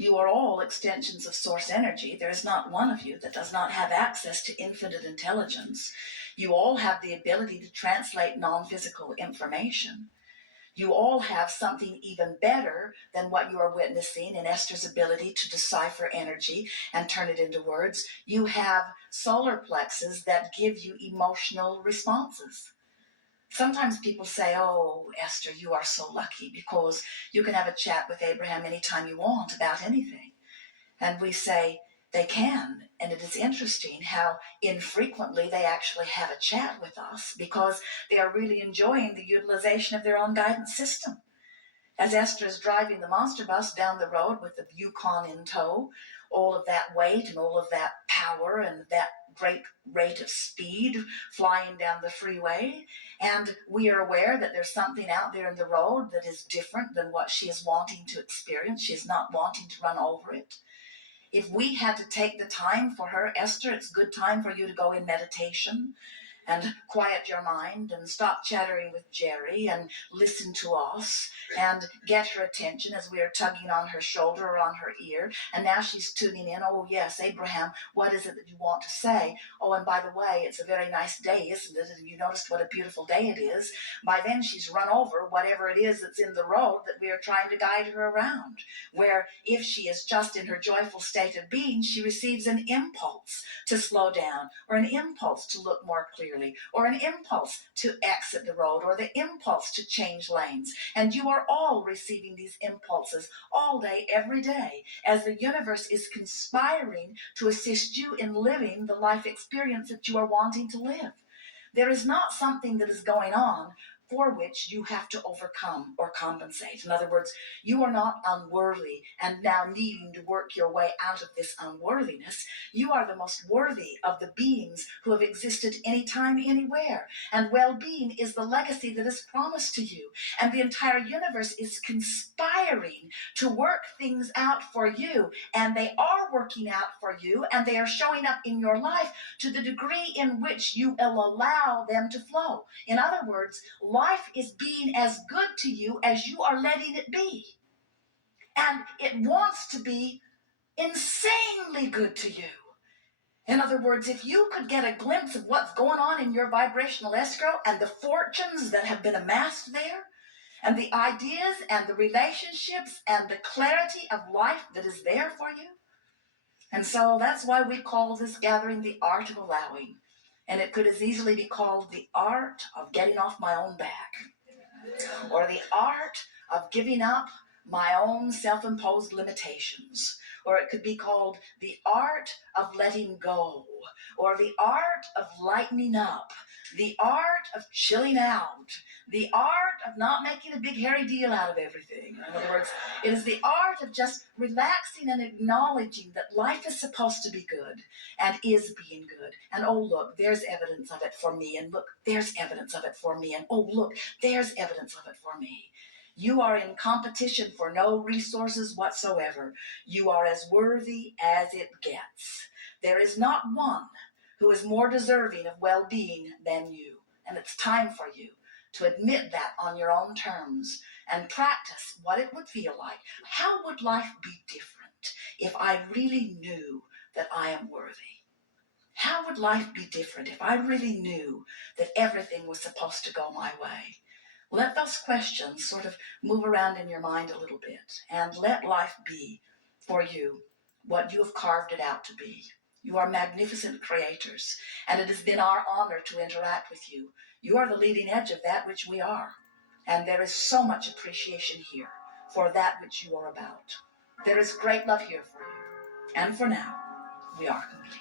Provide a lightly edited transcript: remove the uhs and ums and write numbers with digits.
You are all extensions of source energy. There is not one of you that does not have access to infinite intelligence. You all have the ability to translate non-physical information. You all have something even better than what you are witnessing in Esther's ability to decipher energy and turn it into words. You have solar plexes that give you emotional responses. Sometimes people say, oh, Esther, you are so lucky because you can have a chat with Abraham anytime you want about anything. And we say, they can. And it is interesting how infrequently they actually have a chat with us because they are really enjoying the utilization of their own guidance system. As Esther is driving the monster bus down the road with the Yukon in tow, all of that weight and all of that power and that great rate of speed flying down the freeway, and we are aware that there's something out there in the road that is different than what she is wanting to experience. She is not wanting to run over it. If we had to take the time for her, Esther, it's good time for you to go in meditation and quiet your mind and stop chattering with Jerry and listen to us and get her attention as we are tugging on her shoulder or on her ear. And now she's tuning in. Oh, yes, Abraham, what is it that you want to say? Oh, and by the way, it's a very nice day, isn't it? And you noticed what a beautiful day it is. By then she's run over whatever it is that's in the road that we are trying to guide her around. Where if she is just in her joyful state of being, she receives an impulse to slow down or an impulse to look more clearly, or an impulse to exit the road, or the impulse to change lanes. And you are all receiving these impulses all day, every day, as the universe is conspiring to assist you in living the life experience that you are wanting to live. There is not something that is going on for which you have to overcome or compensate. In other words, you are not unworthy and now needing to work your way out of this unworthiness. You are the most worthy of the beings who have existed anytime, anywhere. And well-being is the legacy that is promised to you. And the entire universe is conspiring to work things out for you. And they are working out for you, and they are showing up in your life to the degree in which you will allow them to flow. In other words, life is being as good to you as you are letting it be. And it wants to be insanely good to you. In other words, if you could get a glimpse of what's going on in your vibrational escrow and the fortunes that have been amassed there, and the ideas and the relationships and the clarity of life that is there for you. And so that's why we call this gathering the art of allowing. And it could as easily be called the art of getting off my own back, or the art of giving up my own self-imposed limitations, or it could be called the art of letting go, or the art of lightening up, the art of chilling out, the art of not making a big hairy deal out of everything. In other words, it is the art of just relaxing and acknowledging that life is supposed to be good and is being good. And oh, look, there's evidence of it for me. And look, there's evidence of it for me. And oh, look, there's evidence of it for me. You are in competition for no resources whatsoever. You are as worthy as it gets. There is not one who is more deserving of well-being than you. And it's time for you to admit that on your own terms and practice what it would feel like. How would life be different if I really knew that I am worthy? How would life be different if I really knew that everything was supposed to go my way? Let those questions sort of move around in your mind a little bit, and let life be for you what you have carved it out to be. You are magnificent creators, and it has been our honor to interact with you. You are the leading edge of that which we are, and there is so much appreciation here for that which you are about. There is great love here for you, and for now, we are complete.